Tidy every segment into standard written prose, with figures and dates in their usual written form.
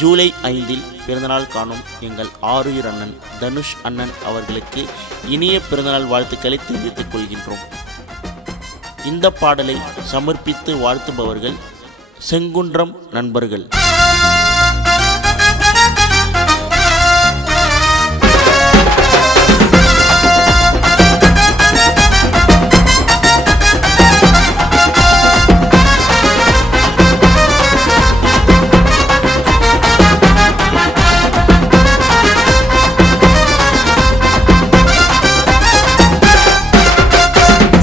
ஜூலை 5இல் பிறந்தநாள் காணும் எங்கள் ஆருயிர் அண்ணன் தனுஷ் அண்ணன் அவர்களுக்கு இனிய பிறந்தநாள் வாழ்த்துக்களை தெரிவித்துக் கொள்கின்றோம். இந்த பாடலை சமர்ப்பித்து வாழ்த்துபவர்கள் செங்குன்றம் நண்பர்கள்.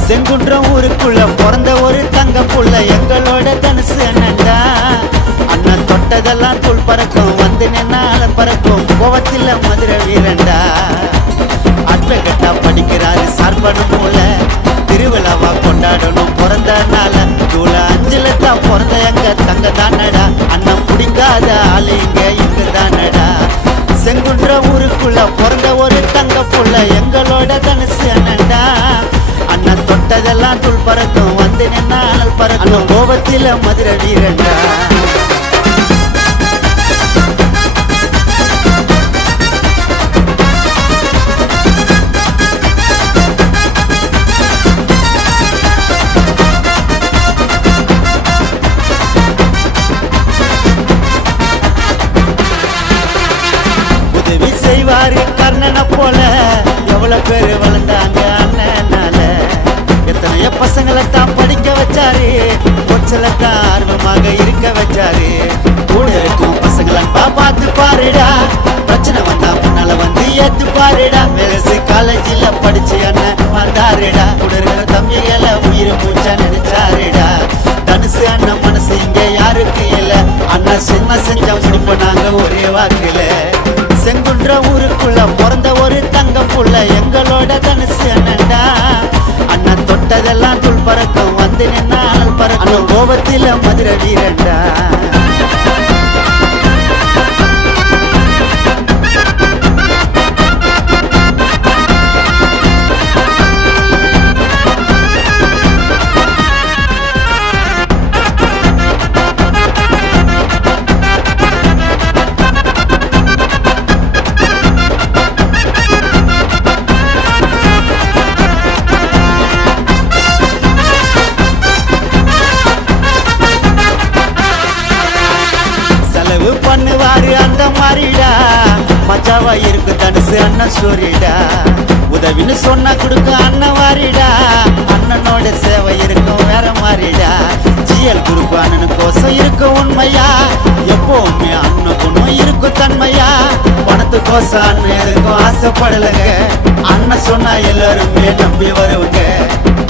செங்குன்றம் ஊருக்குள்ள பிறந்த ஒரு தங்க புள்ள எங்களோட தனுசு அண்ணன்டா. அண்ணன் தொட்டதெல்லாம் தூள் பறக்கும், வந்து நின்னால பறக்கும், கோவத்தில் மதுரை வீரண்டா. அட்வகேட்டா படிக்கிறாரு சார்பனும் மூல, திருவிழாவா கொண்டாடணும் பிறந்த நாள. ஜூலை 5 தான் பிறந்த எங்க தங்க தானடா. அண்ணன் பிடிக்காத ஆளு இங்க தானடா. செங்குன்றம் ஊருக்குள்ள பிறந்த ஒரு தங்க புள்ள எங்களோட தனுசு அண்ணன்டா. அண்ணன் தொட்டதெல்லாம் தூள் பறக்கும், வந்து நின்னால் பறக்கும், கோபத்தில் மதுரை வீரண்டா. உதவி செய்வாரு கர்ணனை போல எவ்வளவு பேரு வளர்ந்தாங்க அண்ணனால. எத்தனைய பசங்களை தான் படிக்க வச்சாரு, கொச்சலத்தான் ஆர்வமாக இருக்க வச்சாரு. கூட இருக்கும் பசங்களை பார்த்து பாருடா, பிரச்சனை வந்தா முன்னால வந்து ஏத்து பாருடா. வேலசு காலேஜில் படிச்சு அண்ணன் வந்தாருடா. கூட இருக்கிற தம்பிகளை உயிர் மூச்சா நினைச்சாருடா. தனுசு அண்ணன் மனசு இங்க யாருக்கு இல்ல, அண்ணன் செஞ்சா முடிப்போம் நாங்க ஒரே வாக்குல. செங்குன்றம் ஊருக்குள்ள பிறந்த ஒரு தங்க புள்ள எங்களோட தனுசு அண்ணன்டா. அண்ணன் தொட்டதெல்லாம் தூள் பறக்கும், வந்து நின்னால் பறக்கும், கோபத்தில் மதுரை வீரண்டா. பண்ணுவாரு அந்த மாதிரிடா, மச்சாவா இருக்கு தனுசு அண்ணன் ஸ்டோரிடா. உதவின்னு சொன்னா கொடுக்க அண்ணன் வாரிடா, அண்ணனோட சேவை இருக்கும் வேற மாதிரிடா. ஜிஎல் குரூப் அண்ணனு கோசம் இருக்கும் உண்மையா, எப்பவுமே அண்ணனுக்கும் இருக்கும் தன்மையா. பணத்துக்கோசம் அண்ணன் இருக்கும் ஆசைப்படலங்க, அண்ணன் சொன்னா எல்லாருமே நம்பி வருவங்க.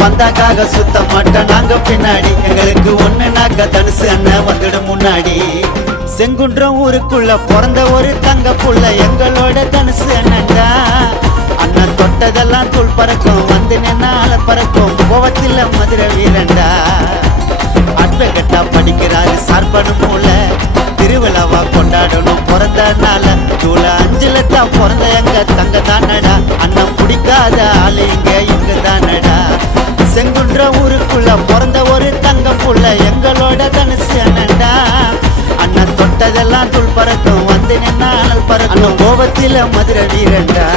பந்தாக்காக சுத்த மாட்டோம் நாங்க பின்னாடி, எங்களுக்கு ஒண்ணுனாக்க தனுசு அண்ணன் வந்துடும் முன்னாடி. செங்குன்றம் ஊருக்குள்ள பிறந்த ஒரு தங்க புள்ள எங்களோட தனுசு அண்ணன்டா. அண்ணன் தொட்டதெல்லாம் தூள் பறக்கும், வந்து நின்னால பறக்கும், கோவத்தில் மதுரை வீரண்டா. அட்வகேட்டா படிக்கிறாரு சார்பனும் மூல, திருவிழாவா கொண்டாடணும் பிறந்த நாள. ஜூலை 5 தான் பிறந்த எங்க தங்க தானடா. அண்ணன் பிடிக்காத ஆளு இங்க தானடா. செங்குன்றம் ஊருக்குள்ள பிறந்த ஒரு தங்க புள்ள எங்களோட தனுசு அண்ணன்டா. அண்ணன் தொட்டதெல்லாம் தூள் பறக்கும், வந்து நின்னால் பறக்கும், கோபத்தில் மதுரை வீரண்டா.